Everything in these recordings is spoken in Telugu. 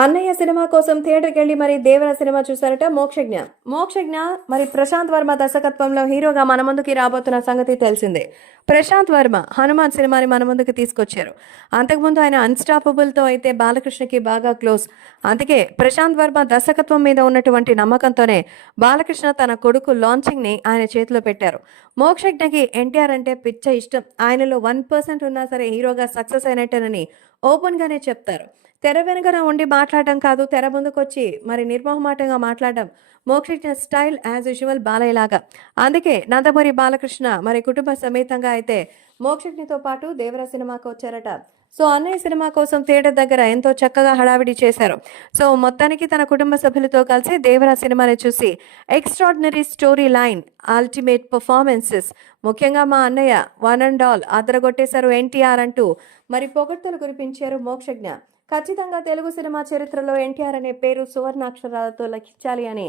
అన్నయ్య సినిమా కోసం థియేటర్కి వెళ్ళి మరి దేవర సినిమా చూసారట మోక్షజ్ఞ. మోక్షజ్ఞ మరి ప్రశాంత్ వర్మ దర్శకత్వంలో హీరోగా మన ముందుకి రాబోతున్న సంగతి తెలిసిందే. ప్రశాంత్ వర్మ హనుమాన్ సినిమాని మన ముందుకు తీసుకొచ్చారు. అంతకుముందు ఆయన అన్స్టాపబుల్తో అయితే బాలకృష్ణకి బాగా క్లోజ్. అందుకే ప్రశాంత్ వర్మ దర్శకత్వం మీద ఉన్నటువంటి నమ్మకంతోనే బాలకృష్ణ తన కొడుకు లాంచింగ్ని ఆయన చేతిలో పెట్టారు. మోక్షజ్ఞకి ఎన్టీఆర్ అంటే పిచ్చ ఇష్టం. ఆయనలో వన్ పర్సెంట్ ఉన్నా సరే హీరోగా సక్సెస్ అయినట్టేనని ఓపెన్గానే చెప్తారు. తెర వెనుకన ఉండి మాట్లాడటం కాదు తెర ముందుకు వచ్చి మరి నిర్మోహమాటంగా మాట్లాడడం మోక్షించిన స్టైల్ యాజ్ యూజువల్ బాలయ్యలాగా. అందుకే నందమూరి బాలకృష్ణ మరి కుటుంబ సమేతంగా అయితే మోక్షజ్ఞతో పాటు దేవర సినిమాకు వచ్చారట. సో అన్నయ్య సినిమా కోసం థియేటర్ దగ్గర ఎంతో చక్కగా హడావిడి చేశారు. సో మొత్తానికి తన కుటుంబ సభ్యులతో కలిసి దేవర సినిమాని చూసి extraordinary story line ultimate performances ముఖ్యంగా మా అన్నయ్య వన్ అండ్ ఆల్ అదరగొట్టేశారు ఎన్టీఆర్ అంటూ మరి పొగడ్తలు కురిపించారు మోక్షజ్ఞ. ఖచ్చితంగా తెలుగు సినిమా చరిత్రలో ఎన్టీఆర్ అనే పేరు సువర్ణాక్షరాలతో లఖించాలి అని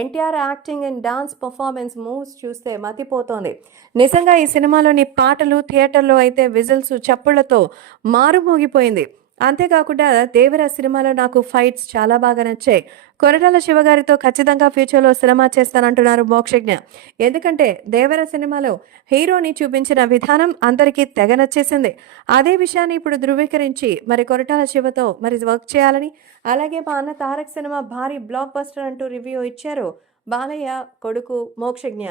NTR acting and dance performance moves చూస్తే మతిపోతోంది. నిజంగా ఈ సినిమాలోని పాటలు థియేటర్లో అయితే విజిల్స్ చప్పుళ్ళతో మారుమోగిపోయింది. అంతేకాకుండా దేవర సినిమాలో నాకు ఫైట్స్ చాలా బాగా నచ్చాయి. కొరటాల శివగారితో ఖచ్చితంగా ఫ్యూచర్లో సినిమా చేస్తానంటున్నారు మోక్షజ్ఞ. ఎందుకంటే దేవర సినిమాలో హీరోని చూపించిన విధానం అందరికీ తెగ నచ్చేసింది. అదే విషయాన్ని ఇప్పుడు ధృవీకరించి మరి కొరటాల శివతో మరి వర్క్ చేయాలని అలాగే మా అన్న తారక్ సినిమా భారీ బ్లాక్ బస్టర్ అంటూ రివ్యూ ఇచ్చారు. బాలయ్య కొడుకు మోక్షజ్ఞ.